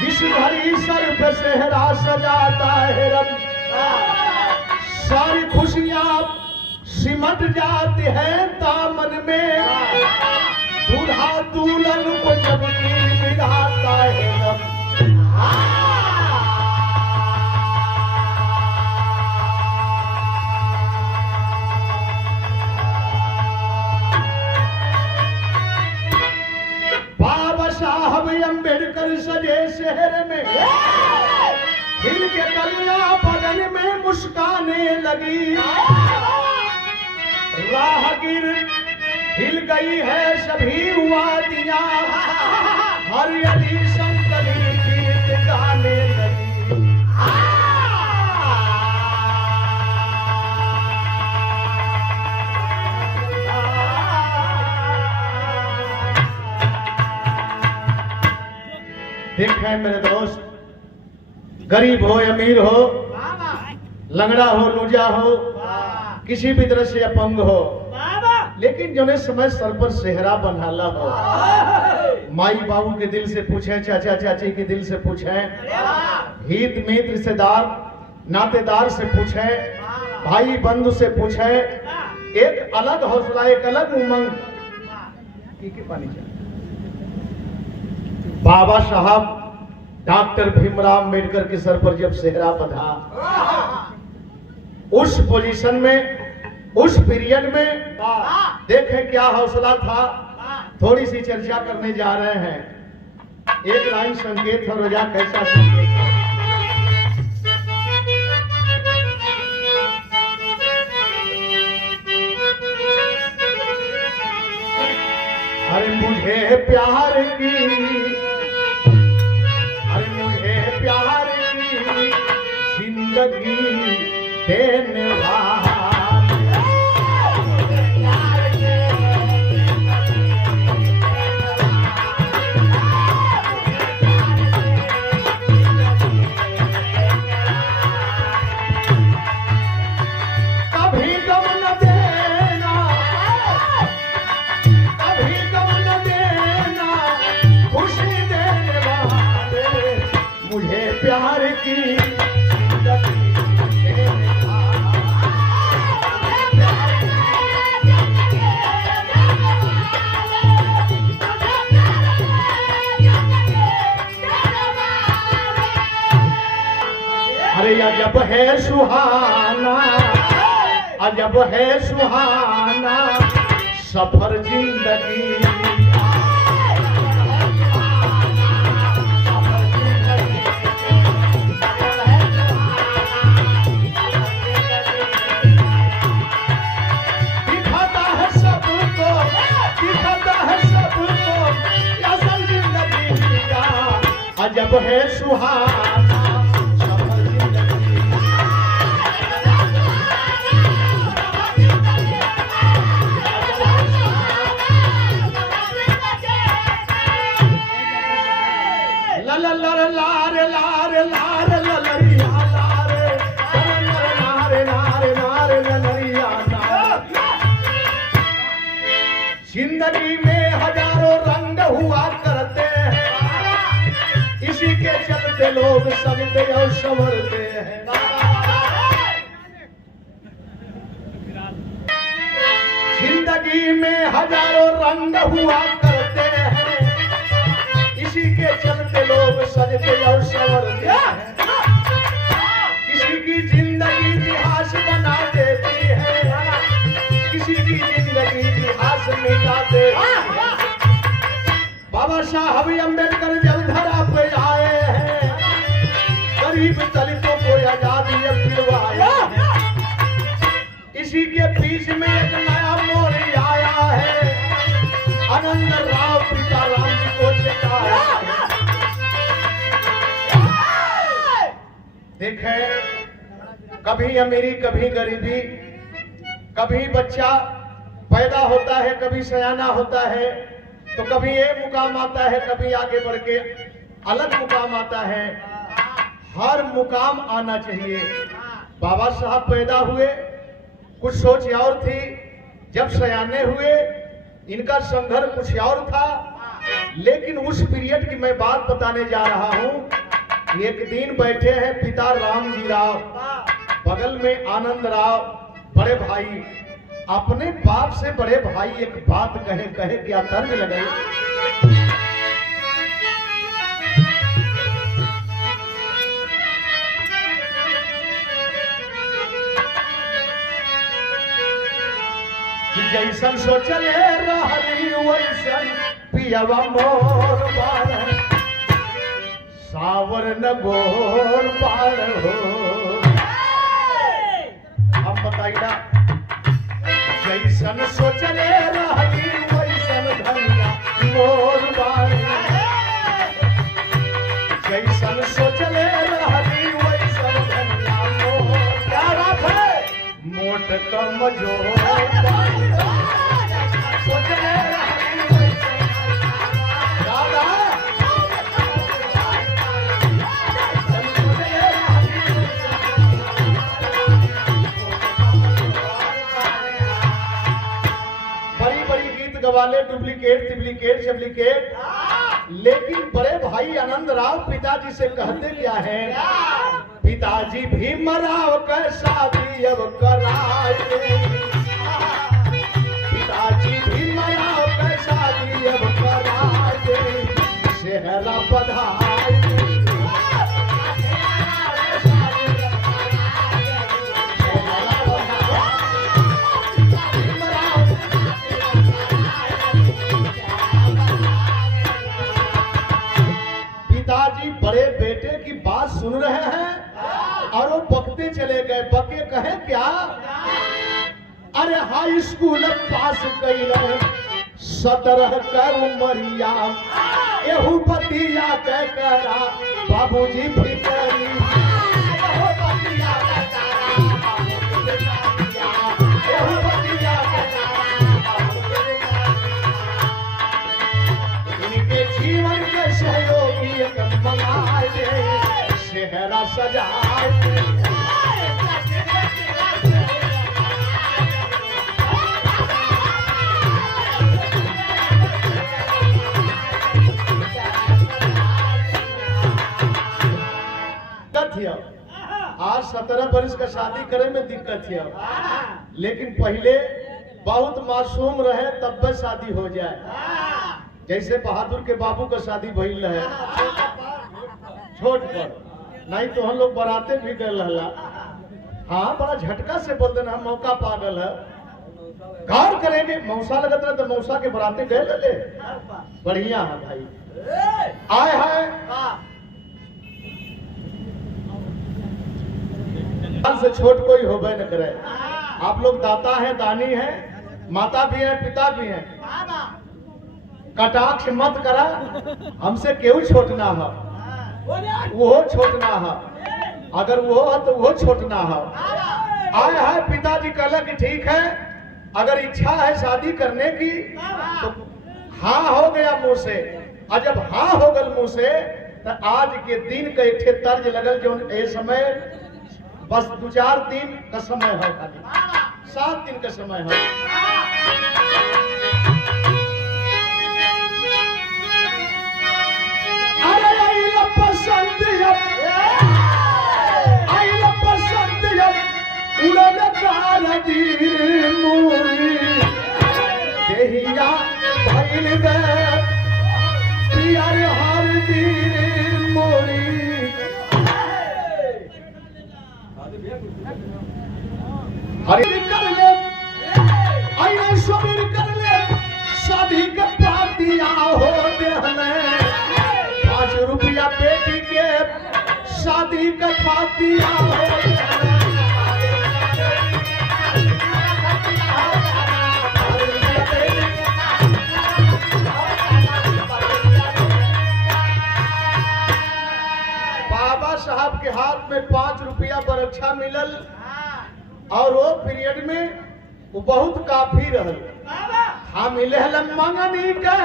जिस घड़ी सर पे सेहरा सजाता है रब, सारी खुशियां सिमट जाती हैं दामन में। दूल्हा दुल्हन को जब गीत मिलाता है रब, बाबा साहब अम्बेडकर सजे शहर में, हिल के कलियां बदन में मुस्काने लगी। राहगीर हिल गई है सभी वादियां, हरियाली संकली गीत गाने लगी। देखें मेरे दोस्त, गरीब हो अमीर हो, लंगड़ा हो लूजा हो, किसी भी तरह से अपंग हो, लेकिन जो ने समय सर पर सेहरा बंधाला हो, माई बाबू के दिल से पूछे, चाचा चाची के दिल से पूछे, हित मित्र रिश्तेदार नातेदार से पूछे, भाई बंधु से पूछे, एक अलग हौसला, एक अलग उमंग। पानी चाहिए। बाबा साहब डॉक्टर भीमराव अम्बेडकर के सर पर जब सेहरा बंधा, उस पोजीशन में, उस पीरियड में देखें क्या हौसला था। थोड़ी सी चर्चा करने जा रहे हैं। एक लाइन संकेत है, रोजा कैसा संकेत है। अरे मुझे प्यार की, अरे मुझे प्यार की जिंदगी देने वाला, कभी गम न देना, कभी गम न देना, खुशी देने वाले, मुझे प्यार की जिंदगी देने अरे अजब है सुहाना, अजब है सुहाना सफर जिंदगी। दिखाता है सबको, दिखाता है सबको असल जिंदगी का, अजब है सुहाना। जिंदगी में हजारों रंग हुआ करते हैं, इसी के चलते लोग सजते और संवरते हैं। जिंदगी में हजारों रंग हुआ करते हैं, इसी के चलते लोग सजते और संवरते हैं। किसी की जिंदगी इतिहास बना देती है, किसी की जिंदगी इतिहास मिटाते हैं। बाबा साहब अम्बेडकर जब धरा पे आए हैं, गरीब दलितों को आजादी दिलवाया। इसी के बीच में एक नया मोड़ आया है, आनंद राव पिता राम जी को चेताया। देखे कभी अमीरी कभी गरीबी, कभी बच्चा पैदा होता है, कभी सयाना होता है, तो कभी ये मुकाम आता है, कभी आगे बढ़ के अलग मुकाम आता है। हर मुकाम आना चाहिए। बाबा साहब पैदा हुए, कुछ सोच और थी, जब सयाने हुए इनका संघर्ष कुछ और था, लेकिन उस पीरियड की मैं बात बताने जा रहा हूं। एक दिन बैठे हैं पिता रामजी राव, बगल में आनंद राव, बड़े भाई। अपने बाप से बड़े भाई एक बात कहे क्या तर्ज लगे। जैसन सोचले रहली वैसन पियवा मोर बार, सावर न गोर बार हो। हम बताइला जैसन सोचले रहली वैसन धनिया मोर बार, जैसन सोचले रहली वैसन धनिया मोर। क्या बात है, मोट कमजोर वाले डुप्लीकेट तिप्लीकेट शप्लीकेट। लेकिन बड़े भाई आनंद राव पिताजी से कहते क्या है, पिताजी भी मराव का शादी अब कराए, पिताजी भी मराव का शादी अब कराए, सेहरा बधाई। पिताजी बड़े बेटे की बात सुन रहे हैं और वो बकते चले गए। बके कहे क्या, अरे हाई स्कूल पास कैले 17 का उमरिया, एहू बतिया के करा बाबूजी फिकरी, इनके जीवन के सहयोगी सेहरा सजाए। आज 17 वर्ष का शादी करे में दिक्कत है, लेकिन पहले बहुत मासूम रहे तब बस शादी हो जाए। जैसे बहादुर के बाबू का शादी भइल है छोट पर, नहीं तो हम लोग बराते भी गए रहला। हाँ, बड़ा झटका से बोल देना मौका पागल है। गौर करेंगे, मौसा लगत रहे तो मौसा के बराते गए ले। बढ़िया है भाई। आए है से छोट कोई होबे न करे। आप लोग दाता हैं, दानी हैं, माता भी हैं, पिता भी हैं। कटाक्ष मत करा, हमसे क्यों छोटना है, वो छोटना है, अगर वो है तो वो छोटना है। आए है पिताजी कहला कि ठीक है, अगर इच्छा है शादी करने की तो हाँ हो गया मुंह से। और जब हाँ हो गल मुंह से तो आज के दिन का एक तर्ज लगल जो ए समय बस 2-4 दिन का समय है, खाली 7 दिन का समय है। शादी के पातिया हो देहले 5 रुपया बेटी के शादी के पातिया हो बाबा साहब के हाथ में 5 रुपया बरक्षा मिलल और वो पीरियड में वो बहुत काफी रहल। हम मंगनी के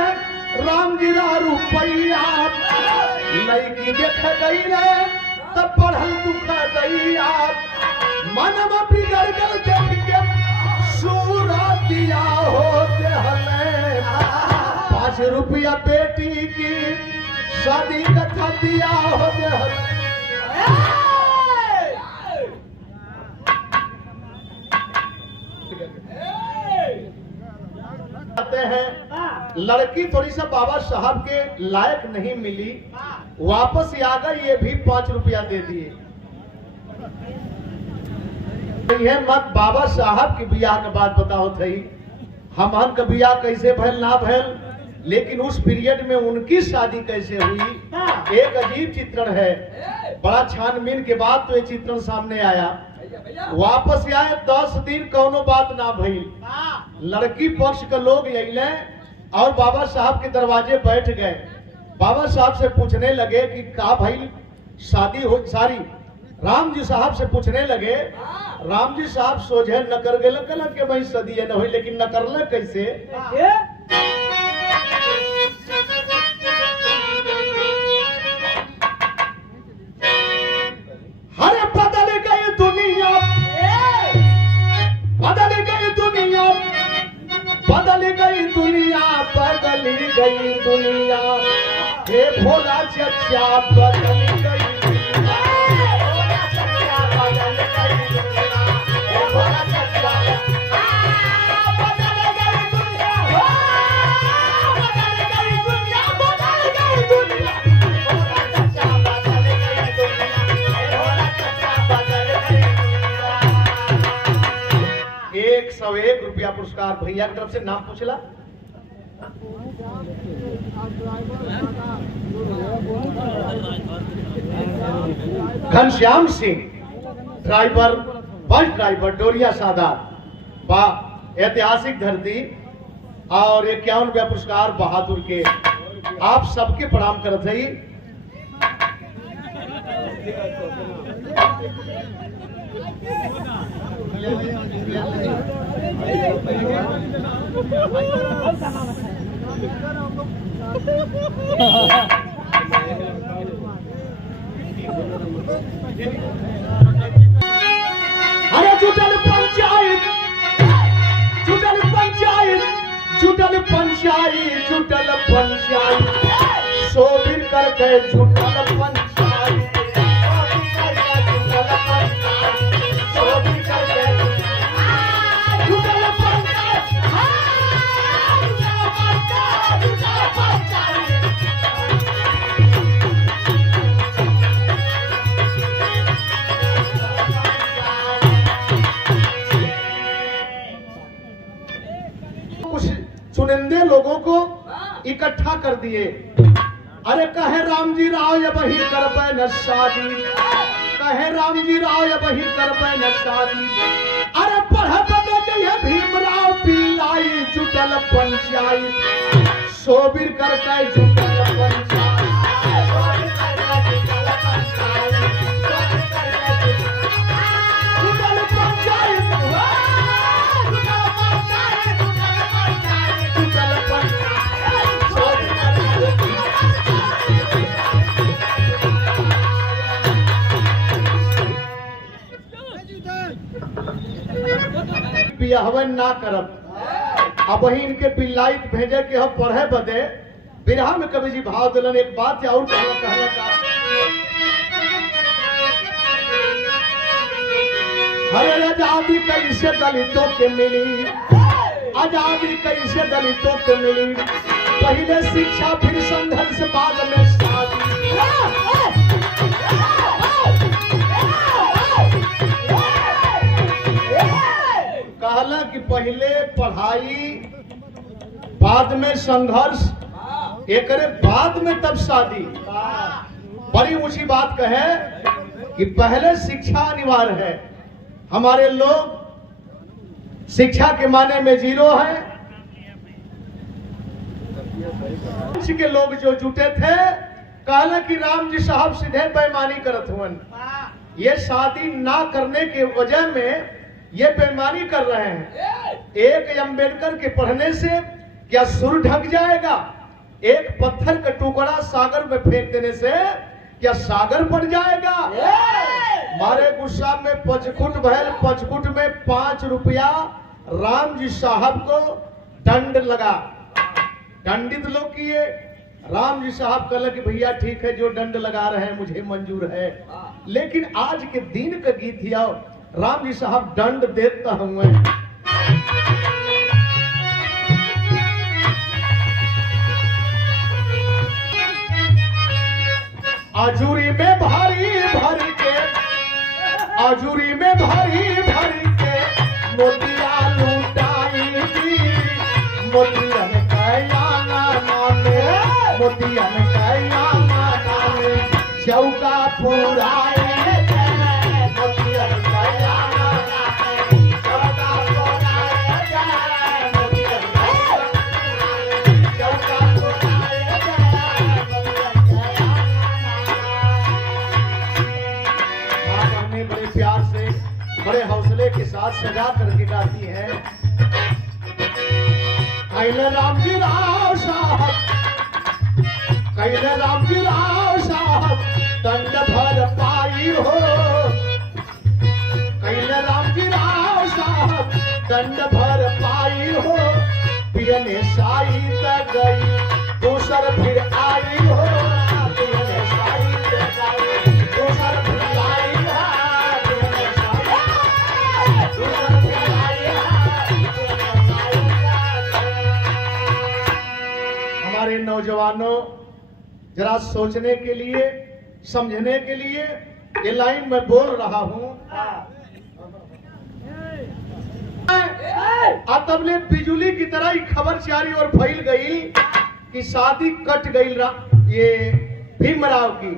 राम जी रुपया लड़की देख गई तब पढ़ल दुख दैया मन में बिगड़ गल देख के सूरतिया हो 5 5 रुपया बेटी की शादी कथा दिया हो हैं। लड़की थोड़ी सा बाबा साहब के लायक नहीं मिली, वापस आ गई, ये भी 5 रुपया दे दिए। ये मत बाबा साहब की बियाह के बाद बताओ थई हमन का बियाह कैसे भैल ना भैल, लेकिन उस पीरियड में उनकी शादी कैसे हुई एक अजीब चित्रण है। बड़ा छानबीन के बाद तो ये चित्रण सामने आया। वापस आए 10 दिन कौनो बात ना भइल। लड़की पक्ष के लोग अइले और बाबा साहब के दरवाजे बैठ गए। बाबा साहब से पूछने लगे कि का भाई शादी हो सारी। राम जी साहब से पूछने लगे। राम जी साहब सोझे न कर गए के भाई सदी न हुई, लेकिन न करले कैसे। हरे बदल गई दुनिया, बदल गई दुनिया, बदल गई दुनिया, बदल गई दुनिया, हे भोला चचा बदल गई दुनिया, भोला चचा बदल गई दुनिया, हे भोला चचा बदल गई दुनिया, बदल गई दुनिया, बदल गई दुनिया, भोला चचा बदल गई दुनिया, हे भोला चचा बदल गई दुनिया। 101 रुपया पुरस्कार भैया की तरफ से। नाम पूछला Ghanshyam Singh, driver, bus driver, डोरिया सादात, ऐतिहासिक धरती। और 51 रुपया पुरस्कार बहादुर के। आप सबके प्रणाम करत है। अरे जुटल पंचायत, जुटल पंचायत, जुटल पंचायत, जुटल पंचायत, सोबिर करके जुटल पंचायत, जुटल पंचायत, सोबिर करके जुटल पंचायत, जुटल पंचायत। चुनिंदे लोगों को इकट्ठा कर दिए। अरे कहे राम जी राव ये बही करबे न शादी, कहे राम जी राव ये बही करबे न शादी। अरे पढ़े बदे ये भीमराव पिल्लाई, जुटल पंचायत, सोबिर करके जुटल पंचायत, सोबिर करके जुटल पंचायत, सोबिर करके जुटल पंचायत, जुटल पंचायत, जुटल पंचायत, सोबिर करके बियाहवन ना करब। अब वही इनके पिल्लाइत भेजे के हम पढ़े बदे। बिरहा में कवि जी भाव दिलन। एक बात और कहला का हरे आजादी कैसे दलितों के मिली, आजादी कैसे दलितों को मिली। पहले शिक्षा फिर संघर्ष बाद में शादी। कहला कि पहले पढ़ाई बाद में संघर्ष, एक बाद में तब शादी। बड़ी ऊंची बात कहे कि पहले शिक्षा अनिवार्य है। हमारे लोग शिक्षा के माने में 0 है। के लोग जो जुटे थे कहला कि राम जी साहब सीधे बेईमानी करत हुए। ये शादी ना करने के वजह में ये बेईमानी कर रहे हैं। एक अम्बेडकर के पढ़ने से क्या सुर ढक जाएगा? एक पत्थर का टुकड़ा सागर में फेंक देने से क्या सागर बढ़ जाएगा? मारे गुस्सा में पचकुट भैल, पचकुट में 5 रुपया राम जी साहब को दंड लगा। दंडित लोग किए। राम जी साहब कहल कि भैया ठीक है, जो दंड लगा रहे हैं मुझे मंजूर है। लेकिन आज के दिन का गीत ही आओ, राम जी साहब दंड देता हुए आजूरी में भारी भरी के, आजूरी में भारी भरी के मोतिया लूटाई दी, मोतियन कयाना नामे, मोतियन कयाना नामे चौका पुराए, मोतियन कयाना नामे चौका पुराए, मोतियन चौका पुराए, बड़े प्यार से बड़े हौसले के साथ सजा करके गाती है। कैले राम जी राव साहब, कैले राम जी राव साहब दंड भर पाई हो, कैले राम जी राव साहब दंड भर पाई हो, पियने साई तक गई दूसर फिर आई हो, पियने साई तक गई दूसर फिर आई है, हमारे नौजवानों जरा सोचने के लिए, समझने के लिए ये लाइन मैं बोल रहा हूं। तबले बिजुली की तरह ही खबर चारी और फैल गई कि शादी कट गई ये भीमराव की।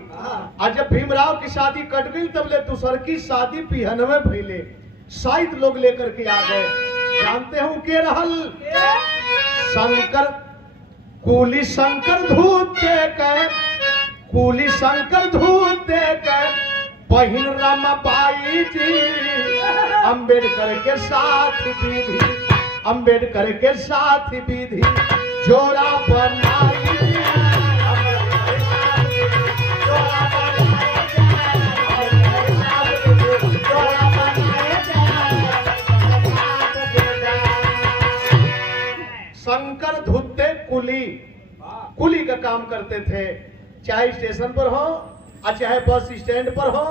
आज जब भीमराव की शादी कट गई तबले दूसर की शादी पिहन में फैले, साइत लोग लेकर के आ गए। जानते हो के रहल शंकर, कूली शंकर धूत देकर, कूली शंकर धूत देकर बहिन रमाबाई जी, अंबेडकर के साथ विधि, अंबेडकर के साथ विधि जोड़ा बनाई जी, शंकर धुत्ते कुली, कुली का काम करते थे, चाहे स्टेशन पर हो और चाहे बस स्टैंड पर हो,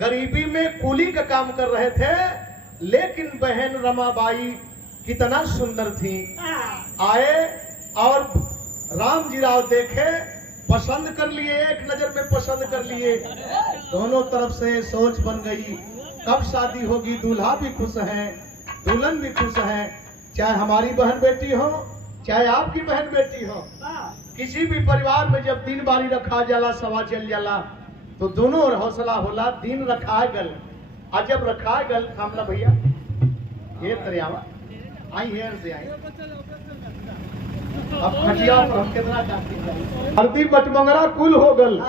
गरीबी में कुली का काम कर रहे थे। लेकिन बहन रमाबाई कितना सुंदर थी, आए और राम जी राव देखे, पसंद कर लिए, एक नजर में पसंद कर लिए, दोनों तरफ से सोच बन गई कब शादी होगी। दूल्हा भी खुश है, दुल्हन भी खुश है, चाहे हमारी बहन बेटी हो चाहे आपकी बहन बेटी हो, किसी भी परिवार में जब दिन बारी रखा जाला, सवा चल जाला तो दोनों और हौसला होला, दिन रखा गल और जब रखा गल थामला भैया ये तरियावा आई है से आई अब खटिया पर हम कितना जाती हरदी बटमंगरा कुल हो गल।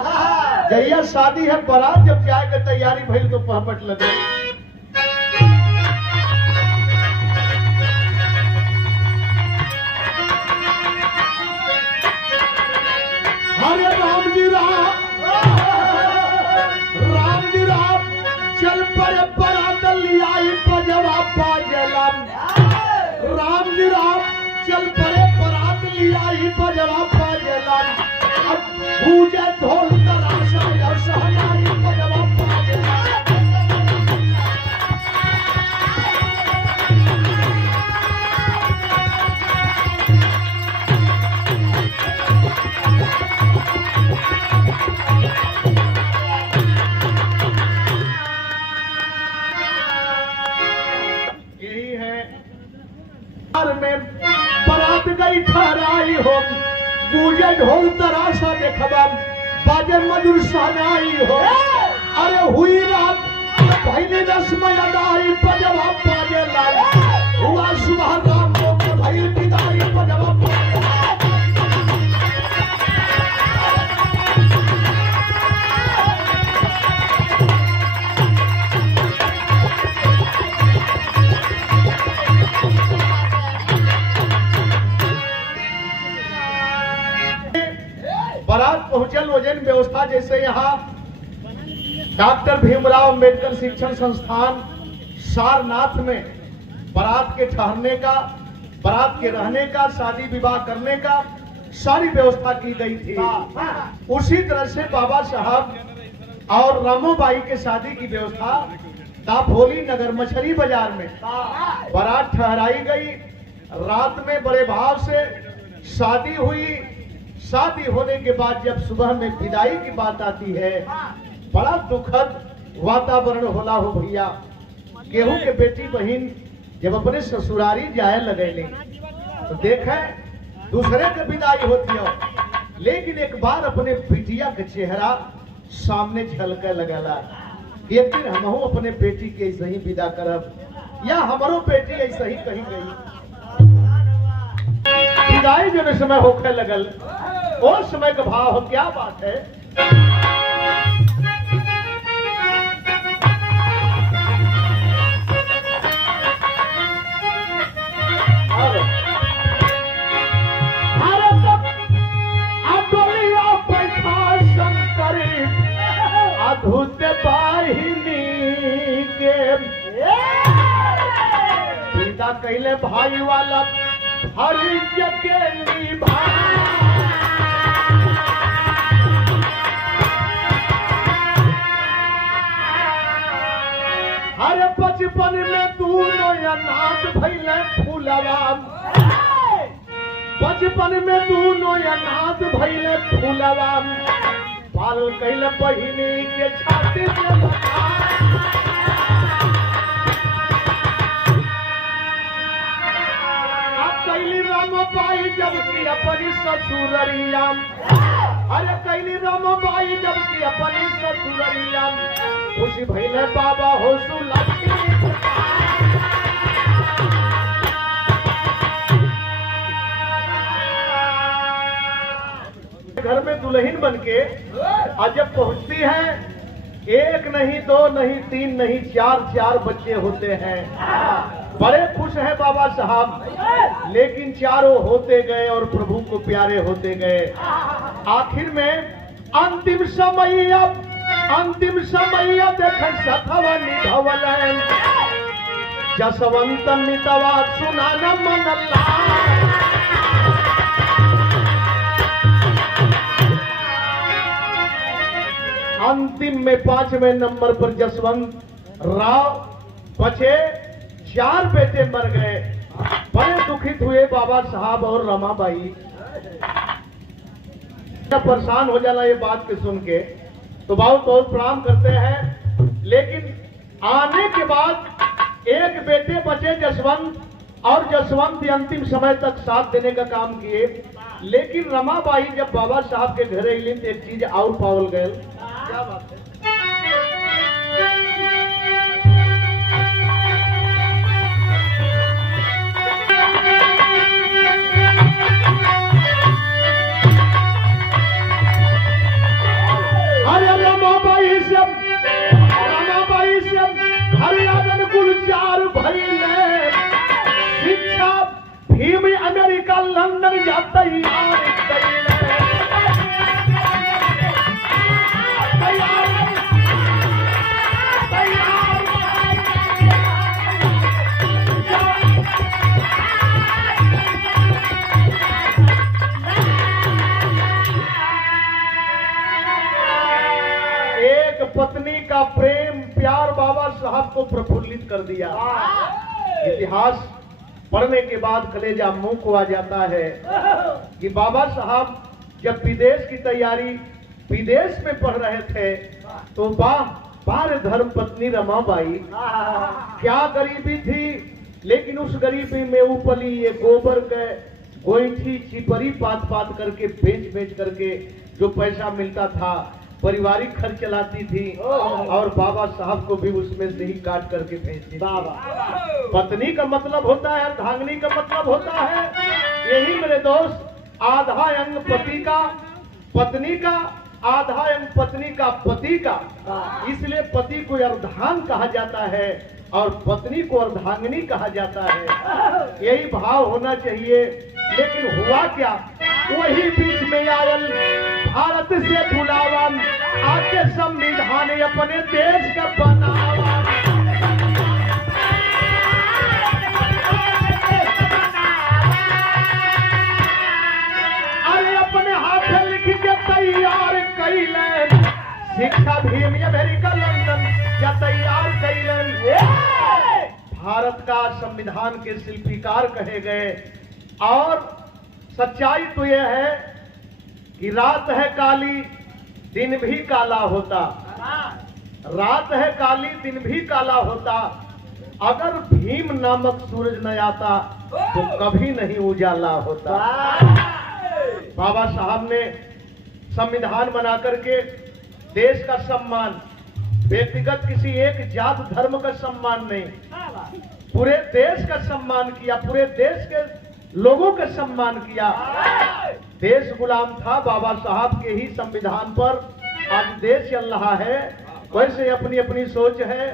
जहिया शादी है बारात जब जाए के तैयारी भइल तो पहपट लगे। हरे राम जी राम चल पर बरात लियाई पजवा पाजलम, राम जी राम चल परे बरात लियाई पजवा पाजलम, अब पूजा ढोल तराशा या सहनाई पजवा पाजलम। में बरात गई ठहराई हो, पूजे ढोल तराशा देखबा बाजे मधुर सहनाई हो, अरे हुई रात पहले रस्म अदाई पजवा पाजे लाई, हुआ सुबह राम को भई विदाई पजवा पाजे। बारात पहुंचल वजन व्यवस्था जैसे यहाँ डॉक्टर भीमराव अंबेडकर शिक्षण संस्थान सारनाथ में बारात के ठहरने का, बारात के रहने का, शादी विवाह करने का सारी व्यवस्था की गई थी। उसी तरह से बाबा साहब और रामोबाई के शादी की व्यवस्था दाभोली नगर मछली बाजार में बारात ठहराई गई। रात में बड़े भाव से शादी हुई। शादी होने के बाद जब सुबह में विदाई की बात आती है, बड़ा दुखद वातावरण होला हो भैया। केहू के बेटी बहन जब अपने ससुरारी जाए लगेले तो देखे दूसरे के विदाई होती है, लेकिन एक बार अपने बिटिया के चेहरा सामने झलके लगेला। एक दिन हमहू अपने बेटी के ऐसे ही विदा करब या हमारो बेटी ऐसे ही कहीं गई। विदाई जो समय होके लगल, उस समय का भाव हो, क्या बात है। अधूत बाहिनी के विदा कैले भाई वाला हरिज के निभा। अरे बचपन में दोनों अनाथ भइले फूलवा। बचपन में दोनों अनाथ भइले फूलवा। पाल कैल बहिनी के छाती से कैली रामबाई जब की अपनी ससुररिया। अरे कैली रामबाई जब की अपनी ससुररिया। खुशी भइले बाबा हो सुलक्षणी। घर में दुल्हन बनके आज जब पहुंचती है, एक नहीं दो नहीं तीन नहीं चार बच्चे होते हैं। बड़े खुश हैं बाबा साहब, लेकिन चारों होते गए और प्रभु को प्यारे होते गए। आखिर में अंतिम समय देख सखवा निभवल जसवंत मितवा सुनाना मनला। अंतिम में 5वें नंबर पर जसवंत राव बचे। 4 बेटे मर गए। बड़े दुखित हुए बाबा साहब और रमाबाई। परेशान हो जाना ये बात के सुन के, तो बहुत प्रणाम करते हैं। लेकिन आने के बाद एक बेटे बचे जसवंत, और जसवंत अंतिम समय तक साथ देने का काम किए। लेकिन रमाबाई जब बाबा साहब के घरे अली तो एक चीज और पावल गए। क्या बात है। अरे रमाबाई से घर आंगन गुलजार भइले। शिक्षा भीम अमेरिका लंदन जाता ही पत्नी का प्रेम प्यार बाबा साहब को प्रफुल्लित कर दिया। इतिहास पढ़ने के बाद कलेजा मुंह को आ जाता है कि बाबा साहब जब विदेश की तैयारी विदेश में पढ़ रहे थे तो बार धर्म पत्नी रमाबाई क्या गरीबी थी, लेकिन उस गरीबी में उपली ये गोबर के गोईठी चिपरी पात करके बेच करके जो पैसा मिलता था पारिवारिक खर्च चलाती थी, और बाबा साहब को भी उसमें से ही काट करके भेजती थी। पत्नी का मतलब होता है अर्धांगिनी का मतलब होता है, यही मेरे दोस्त आधा अंग पति का, पत्नी का आधा अंग पत्नी का पति का। इसलिए पति को अर्धांग कहा जाता है और पत्नी को अर्धांगिनी कहा जाता है। यही भाव होना चाहिए। लेकिन हुआ क्या, वही बीच में आयल भारत से बुलावा, आके संविधान अपने देश का बनावा। अरे शिक्षा भीम अमेरिका लंदन क्या तैयार कैलन। भारत का संविधान के शिल्पीकार कहे गए। और सच्चाई तो यह है कि रात है काली दिन भी काला होता, रात है काली दिन भी काला होता, अगर भीम नामक सूरज न आता तो कभी नहीं उजाला होता। बाबा साहब ने संविधान बना करके देश का सम्मान, व्यक्तिगत किसी एक जात धर्म का सम्मान नहीं, पूरे देश का सम्मान किया, पूरे देश के लोगों का सम्मान किया। देश गुलाम था, बाबा साहब के ही संविधान पर आज देश चल रहा है। वैसे अपनी अपनी सोच है।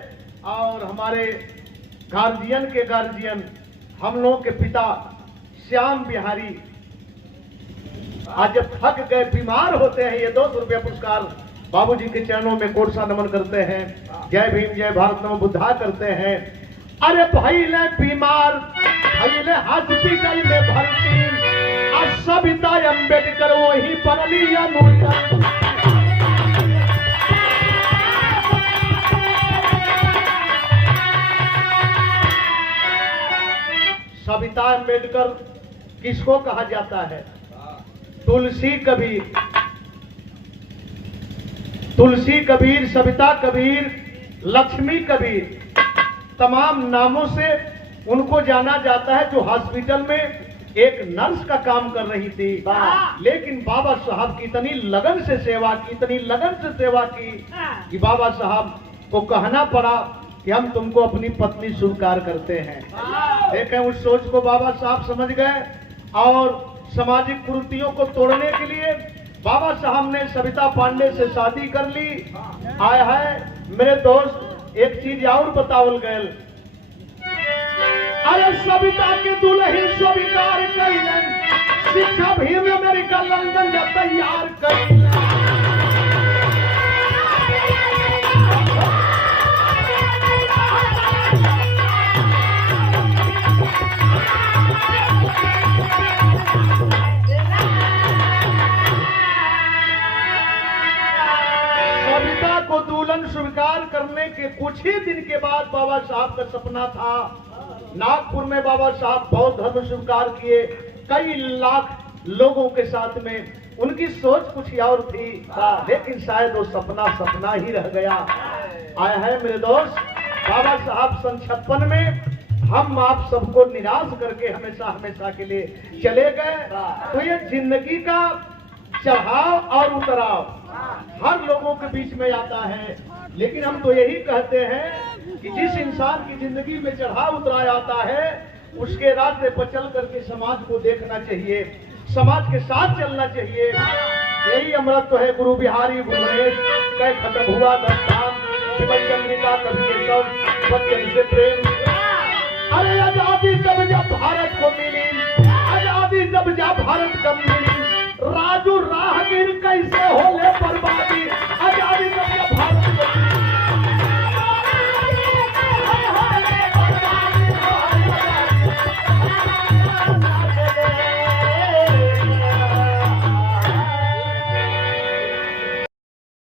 और हमारे गार्जियन के गार्जियन, हम लोगों के पिता श्याम बिहारी आज जब थक गए, बीमार होते हैं, ये 200 रुपया पुरस्कार बाबूजी के चरणों में कोट सा नमन करते हैं, जय भीम जय भारत नमो बुद्धा करते हैं। अरे भाई ले बीमार, भाई ले हॉस्पिटल में भर्ती, आज सविता अम्बेडकर वही पर लिया नोट। सविता अम्बेडकर किसको कहा जाता है? तुलसी कबीर, तुलसी कबीर, सविता कबीर, लक्ष्मी कबीर, तमाम नामों से उनको जाना जाता है, जो हॉस्पिटल में एक नर्स का काम कर रही थी। लेकिन बाबा साहब की इतनी लगन से सेवा की, इतनी लगन से सेवा की कि बाबा साहब को कहना पड़ा कि हम तुमको अपनी पत्नी स्वीकार करते हैं। देखें, उस सोच को बाबा साहब समझ गए और सामाजिक कुरीतियों को तोड़ने के लिए बाबा साहब ने सविता पांडे से शादी कर ली। आया है मेरे दोस्त, एक चीज और बतावल गए। अरे सविता के दुल्हन स्वीकार कैलन, शिक्षा भीम अमेरिका लंदन जब तैयार कैलन। सविता को दुल्हन स्वीकार करने के कुछ ही दिन के बाद बाबा साहब का सपना था। नागपुर में बाबा साहब बौद्ध धर्म स्वीकार किए, कई लाख लोगों के साथ में। उनकी सोच कुछ और थी, लेकिन शायद वो सपना सपना ही रह गया। आया है मेरे दोस्त, बाबा साहब सन 56 में हम आप सबको निराश करके हमेशा हमेशा के लिए चले गए। तो ये जिंदगी का चढ़ाव और उतराव हर लोगों के बीच में आता है। लेकिन हम तो यही कहते हैं कि जिस इंसान की जिंदगी में चढ़ाव उतराव आता है, उसके रास्ते पर चल करके समाज को देखना चाहिए, समाज के साथ चलना चाहिए। यही अमृत है गुरु बिहारी गुरुनेश कह खत्म हुआ धाम, शिवल चंद्रिका कभी केशव बच्चन से प्रेम। अरे आजादी जब भारत को मिली, आजादी जब भारत को मिली, राजू राहगीर कैसे हो